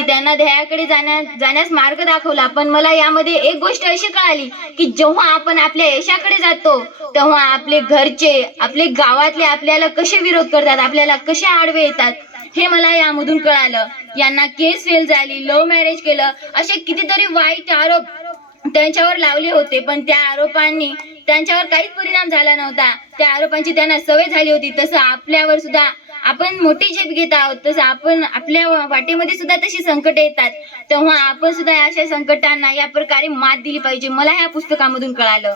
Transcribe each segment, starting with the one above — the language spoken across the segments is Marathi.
केली त्यांना ध्येयाकडे जाण्या जाण्यास मार्ग दाखवला. पण मला यामध्ये एक गोष्ट अशी कळाली की जेव्हा आपण आपल्या यशाकडे जातो तेव्हा आपले घरचे आपले गावातले आपल्याला कसे विरोध करतात आपल्याला कसे आडवे येतात हे मला यामधून कळालं. यांना केस फेल झाली लव्ह मॅरेज केलं असे कितीतरी वाईट आरोप त्यांच्यावर लावले होते. पण त्या आरोपांनी त्यांच्यावर काहीच परिणाम झाला नव्हता. त्या आरोपांची त्यांना सवय झाली होती. तसं आपल्यावर सुद्धा आपण मोठी झेप घेत आहोत तसं आपण आपल्या वाटेमध्ये सुद्धा तशी संकट येतात. तेव्हा आपण सुद्धा अशा संकटांना या प्रकारे मात दिली पाहिजे. मला ह्या पुस्तकामधून कळालं.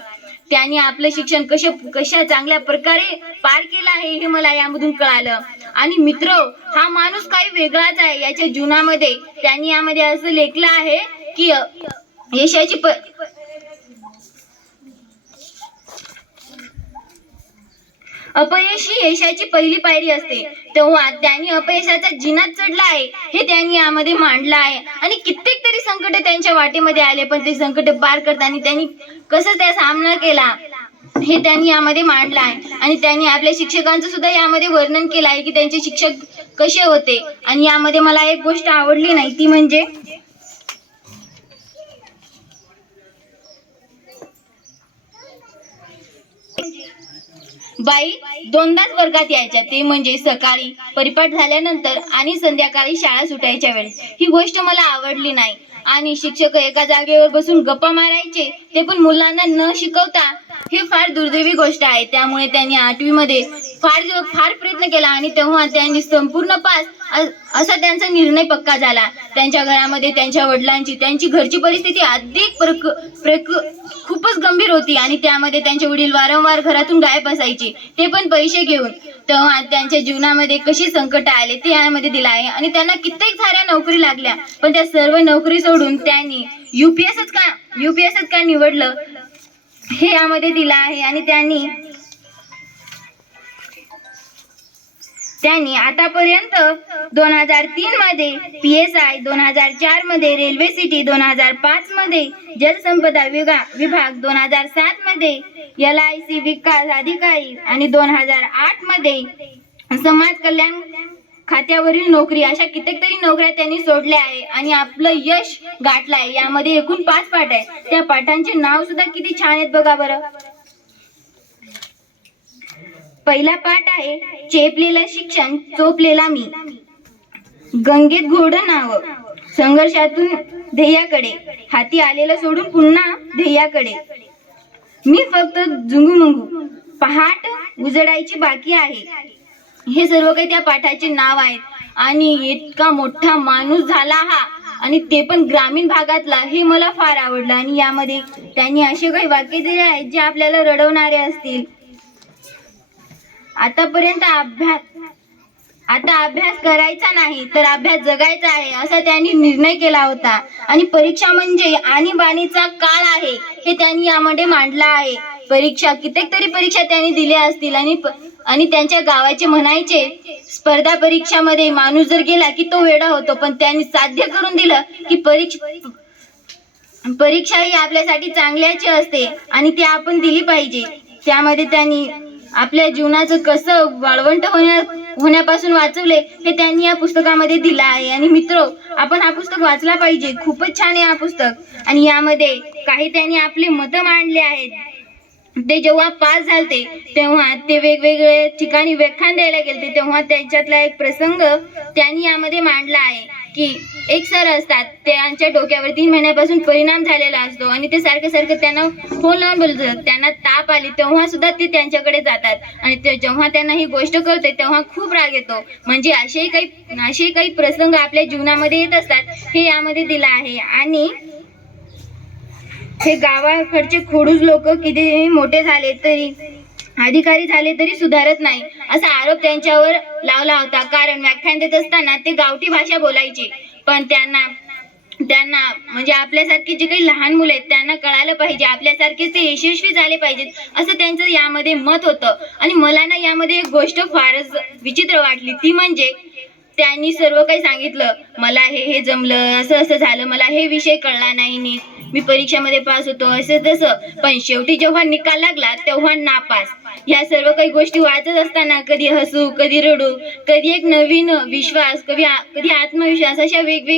त्यांनी आपलं शिक्षण कशा कशा चांगल्या प्रकारे पार केलं आहे हे मला यामधून कळालं. आणि मित्र हा माणूस काही वेगळाच आहे. याच्या जीवनामध्ये त्यांनी यामध्ये असं लेखलं आहे की यशाची प अपयश ही यशाची पहिली पायरी असते. तेव्हा त्यांनी अपयशाचा जिनात चढला आहे हे त्यांनी यामध्ये मांडलं आहे. आणि कित्येक तरी संकट त्यांच्या वाटेमध्ये आले पण ते संकट पार करताना त्यांनी कसं त्या सामना केला हे त्यांनी यामध्ये मांडलं आहे. आणि त्यांनी आपल्या शिक्षकांचं सुद्धा यामध्ये वर्णन केलं आहे की त्यांचे शिक्षक कसे होते. आणि यामध्ये मला एक गोष्ट आवडली नाही ती म्हणजे बाई दोनदाच वर्गात यायच्या. ते म्हणजे सकाळी परिपाठ झाल्यानंतर आणि संध्याकाळी शाळा सुटायच्या वेळेस ही गोष्ट मला आवडली नाही. आणि शिक्षक एका जागेवर बसून गप्पा मारायचे ते पण मुलांना न शिकवता हे फार दुर्दैवी गोष्ट आहे. त्यामुळे त्यांनी आठवीमध्ये फार फार प्रयत्न केला आणि तेव्हा त्यांनी संपूर्ण पास असा त्यांचा निर्णय पक्का झाला. त्यांच्या घरामध्ये त्यांच्या वडिलांची त्यांची घरची परिस्थिती अधिक प्रक प्रक खूपच गंभीर होती आणि त्यामध्ये त्यांचे वडील वारंवार घरातून गायब असायचे. ते पण पैसे घेऊन. तेव्हा त्यांच्या जीवनामध्ये कशी संकट आले ते यामध्ये दिलं आहे. आणि त्यांना कित्येक साऱ्या नोकरी लागल्या. पण त्या सर्व नोकरी सोडून त्यांनी युपीएसच का युपीएसच का निवडलं हे यामध्ये दिलं आहे. आणि त्यांनी त्यांनी आतापर्यंत दोन हजार तीन मध्ये पी एस आय दोन हजार चारमध्ये रेल्वे सिटी दोन हजार पाच मध्ये जलसंपदा विभाग विभाग दोन हजार सात मध्ये एल आय सी विकास अधिकारी आणि दोन हजार आठमध्ये समाज कल्याण खात्यावरील नोकरी. अशा कितीतरी तरी नोकऱ्या त्यांनी सोडल्या आहे आणि आपलं यश गाठलं आहे. यामध्ये एकूण पाच पाठ आहे त्या पाठांचे नाव सुद्धा किती छान आहेत बघा बरं. पहिला पाठ आहे चेपलेलं शिक्षण चोपलेला मी. गंगेत घोड नाव संघर्षातून ध्येयाकडे हाती आलेलं सोडून पुन्हा ध्येयाकडे मी फक्त झुंगुमुंगू. पहाट उजडायची बाकी आहे. हे सर्व काही त्या पाठाचे नाव आहेत. आणि इतका मोठा माणूस झाला हा. आणि ते पण ग्रामीण भागातला हे मला फार आवडलं. आणि यामध्ये त्यांनी असे काही वाक्य दिले आहेत जे आपल्याला रडवणारे असतील. आतापर्यंत अभ्यास आता अभ्यास करायचा नाही तर अभ्यास जगायचा आहे असा त्यांनी निर्णय केला होता. आणि परीक्षा म्हणजे आणीबाणीचा काळ आहे हे त्यांनी यामध्ये मांडला आहे. परीक्षा कित्येक तरी परीक्षा त्यांनी दिल्या असतील आणि आणि त्यांच्या गावाचे म्हणायचे स्पर्धा परीक्षामध्ये माणूस जर गेला की तो वेडा होतो. पण त्यांनी साध्य करून दिलं की परीक्षा परीक्षा ही आपल्यासाठी चांगल्याची असते आणि ती आपण दिली पाहिजे. त्यामध्ये त्यांनी आपल्या जीवनाचं कसं वाळवंट होण्या होण्यापासून वाचवले हे त्यांनी या पुस्तकामध्ये दिलं आहे. आणि मित्र आपण हा पुस्तक वाचला पाहिजे. खूपच छान आहे हा पुस्तक. आणि यामध्ये काही त्यांनी आपले मतं मांडले आहेत. ते जेव्हा पास झालते तेव्हा ते वेगवेगळे ठिकाणी व्याख्यान द्यायला गेले तेव्हा त्यांच्यातला एक प्रसंग त्यांनी यामध्ये मांडला आहे. की एक सर असतात त्यांच्या डोक्यावर तीन महिन्यापासून परिणाम झालेला असतो आणि ते सारखं सारखं त्यांना फोन लावून बोलतात. त्यांना ताप आली तेव्हा सुद्धा ते त्यांच्याकडे जातात. आणि ते जेव्हा त्यांना ही गोष्ट कळते तेव्हा खूप राग येतो. म्हणजे असे काही असे काही प्रसंग आपल्या जीवनामध्ये येत असतात हे यामध्ये दिलं आहे. आणि हे गावाकडचे खोडूस लोक किती मोठे झाले तरी अधिकारी झाले तरी सुधारत नाही असा आरोप त्यांच्यावर लावला होता. कारण व्याख्यान देत असताना ते गावठी भाषा बोलायचे. पण त्यांना त्यांना म्हणजे आपल्यासारखी जे काही लहान मुले आहेत त्यांना कळालं पाहिजे. आपल्यासारखे ते यशस्वी झाले पाहिजेत असं त्यांचं यामध्ये मत होतं. आणि मला ना यामध्ये एक गोष्ट फारच विचित्र वाटली. ती म्हणजे त्यांनी सर्व काही सांगितलं. मला हे हे जमलं असं असं झालं. मला हे विषय कळला नाही नीट. मी परीक्षेमध्ये पास होतो असं तसं. पण शेवटी जेव्हा निकाल लागला तेव्हा नापास. या सर्व काही गोष्टी वाचत असताना कधी हसू कधी रडू कधी एक नवीन विश्वास कधी कधी आत्मविश्वास अशा वेगवेगळ्या